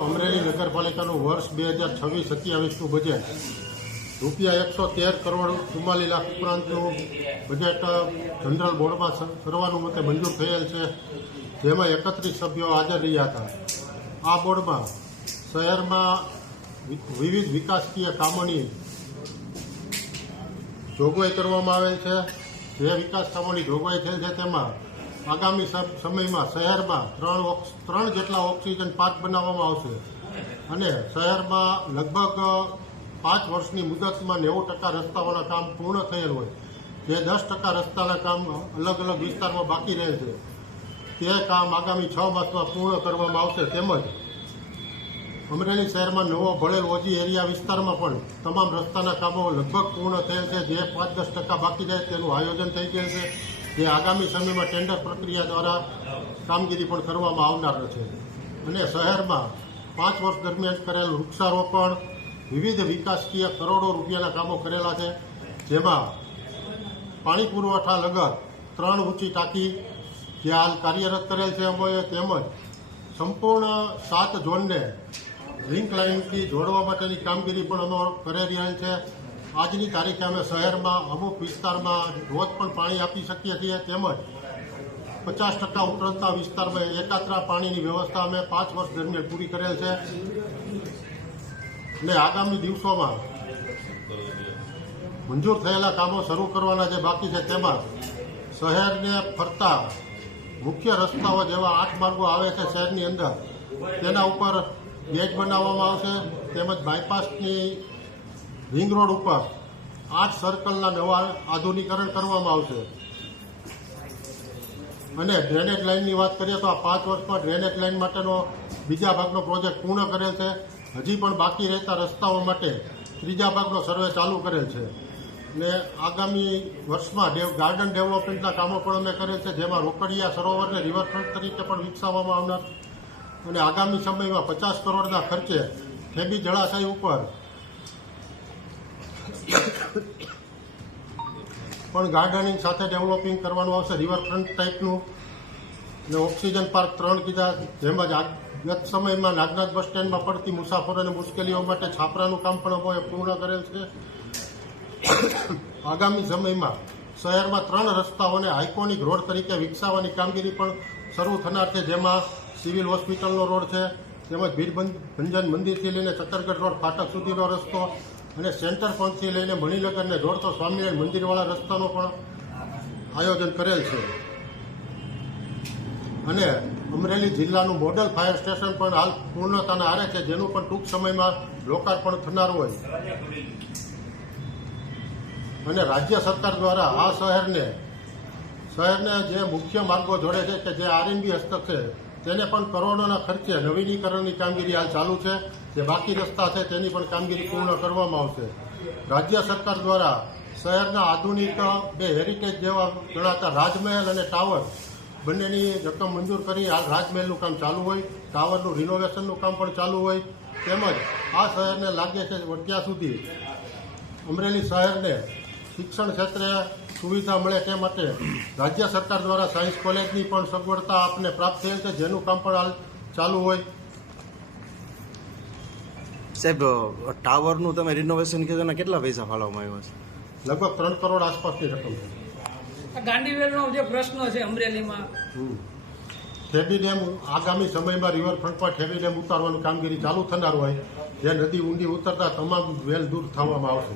અમરેલી નગરપાલિકાનું વર્ષ 2026-27નું બજેટ ₹113 કરોડ 44 લાખ ઉપરાંતનું બજેટ જનરલ બોર્ડમાં સર્વાનુમતે મંજૂર થયેલ છે, જેમાં 31 સભ્યો હાજર રહ્યા હતા. આ બોર્ડમાં શહેરમાં વિવિધ વિકાસકીય કામોની જોગવાઈ કરવામાં આવેલ છે. જે વિકાસ કામોની જોગવાઈ થયેલ છે તેમાં આગામી સમયમાં શહેરમાં 3 જેટલા ઓક્સિજન પાર્ક બનાવવામાં આવશે અને શહેરમાં લગભગ 5 વર્ષની મુદતમાં 90% રસ્તાઓના કામ પૂર્ણ થયેલ હોય, જે 10% રસ્તાના કામ અલગ અલગ વિસ્તારમાં બાકી રહે છે તે કામ આગામી 6 માસમાં પૂર્ણ કરવામાં આવશે. તેમજ અમરેલી શહેરમાં નવો ભળેલ ઓજી એરિયા વિસ્તારમાં પણ તમામ રસ્તાના કામો લગભગ પૂર્ણ થયેલ છે. જે 5-10% બાકી રહે તેનું આયોજન થઈ ગયેલ છે, જે આગામી સમયમાં ટેન્ડર પ્રક્રિયા દ્વારા કામગીરી પણ કરવામાં આવનાર છે. અને શહેરમાં 5 વર્ષ દરમિયાન કરેલ વૃક્ષારોપણ, વિવિધ વિકાસકીય કરોડો રૂપિયાના કામો કરેલા છે, જેમાં પાણી પુરવઠા લગત 3 ઊંચી ટાંકી જે હાલ કાર્યરત કરેલ છે અમોએ, તેમજ સંપૂર્ણ 7 ઝોનને લિંક લાઇનથી જોડવા માટેની કામગીરી પણ અમે કરી રહ્યા છે. આજની તારીખે અમે શહેરમાં અમુક વિસ્તારમાં રોજ પણ પાણી આપી શકીએ છીએ, તેમજ 50% ઉપરાંતના વિસ્તારમાં એકાત્રા પાણીની વ્યવસ્થા અમે 5 વર્ષ દરમિયાન પૂરી કરેલ છે. અને આગામી દિવસોમાં મંજૂર થયેલા કામો શરૂ કરવાના જે બાકી છે, તેમાં શહેરને ફરતા મુખ્ય રસ્તાઓ જેવા 8 માર્ગો આવે છે શહેરની અંદર, તેના ઉપર ગેટ બનાવવામાં આવશે. તેમજ બાયપાસની રિંગ રોડ ઉપર 8 સર્કલના નવા આધુનિકરણ કરવામાં આવશે. અને ડ્રેનેજ લાઇનની વાત કરીએ તો આ 5 વર્ષમાં ડ્રેનેજ લાઇન માટેનો બીજા ભાગનો પ્રોજેક્ટ પૂર્ણ કરેલ છે. હજી પણ બાકી રહેતા રસ્તાઓ માટે ત્રીજા ભાગનો સર્વે ચાલુ કરેલ છે. અને આગામી વર્ષમાં ગાર્ડન ડેવલપમેન્ટના કામો પણ અમે કરેલ છે, જેમાં રોકડિયા સરોવરને રિવરફ્રન્ટ તરીકે પણ વિકસાવવામાં આવનાર. અને આગામી સમયમાં 50 કરોડના ખર્ચે ખેબી જળાશય ઉપર પણ ગાર્ડનિંગ સાથે ડેવલપિંગ કરવાનું આવશે, રિવરફ્રન્ટ ટાઈપનું. અને ઓક્સિજન પાર્ક 3 કીધા. જેમ જ ગત સમયમાં નાગનાથ બસ સ્ટેન્ડમાં પડતી મુસાફરોને મુશ્કેલીઓ માટે છાપરાનું કામ પણ અમે પૂર્ણ કરેલ છે. આગામી સમયમાં શહેરમાં 3 રસ્તાઓને આઇકોનિક રોડ તરીકે વિકસાવવાની કામગીરી પણ શરૂ થનાર છે, જેમાં સિવિલ હોસ્પિટલનો રોડ છે, તેમજ ભીડભંજન મંદિરથી લઈને ચક્કરગઢ રોડ ફાટક સુધીનો રસ્તો અને સેન્ટર પોઈન્ટથી લઈને મણિનગરને જોડતો સ્વામિનારાયણ મંદિરવાળા રસ્તાનો પણ આયોજન કરેલ છે. અને અમરેલી જિલ્લાનું મોડલ ફાયર સ્ટેશન પણ હાલ પૂર્ણતાના આરે છે, જેનું પણ ટૂંક સમયમાં લોકાર્પણ થનાર હોય. અને રાજ્ય સરકાર દ્વારા આ શહેરને જે મુખ્ય માર્ગો જોડે છે કે જે આરએનબી હસ્તક છે, તેને પણ કરોડોના ખર્ચે નવીનીકરણની કામગીરી હાલ ચાલુ છે. જે બાકી રસ્તા છે તેની પણ કામગીરી પૂર્ણ કરવામાં આવશે. રાજ્ય સરકાર દ્વારા શહેરના આધુનિક 2 હેરિટેજ જેવા ગણાતા રાજમહેલ અને ટાવર બંનેની રકમ મંજૂર કરી હાલ રાજમહેલનું કામ ચાલુ હોય, ટાવરનું રિનોવેશનનું કામ પણ ચાલુ હોય. તેમજ આ શહેરને લાગે છે અત્યાર સુધી અમરેલી શહેરને શિક્ષણ ક્ષેત્રે સુવિધા મળે તે માટે રાજ્ય સરકાર દ્વારા સાયન્સ કોલેજની પણ સગવડતા આપને પ્રાપ્ત થયેલ છે, જેનું કામ પણ હાલ ચાલુ હોય. સાહેબ, ટાવરનું તમે રિનોવેશન કીધું ને કેટલા પૈસા ફાળવવામાં આવ્યા છે? લગભગ 3 કરોડ આસપાસની રકમ છે. ગાંધીવેલનો જે પ્રશ્ન છે અમરેલીમાં, ઠેબી ડેમ આગામી સમયમાં રિવરફ્રન્ટ પર ઠેબી ડેમ ઉતારવાની કામગીરી ચાલુ થનાર હોય, જે નદી ઊંડી ઉતરતા તમામ વેલ દૂર થવામાં આવશે.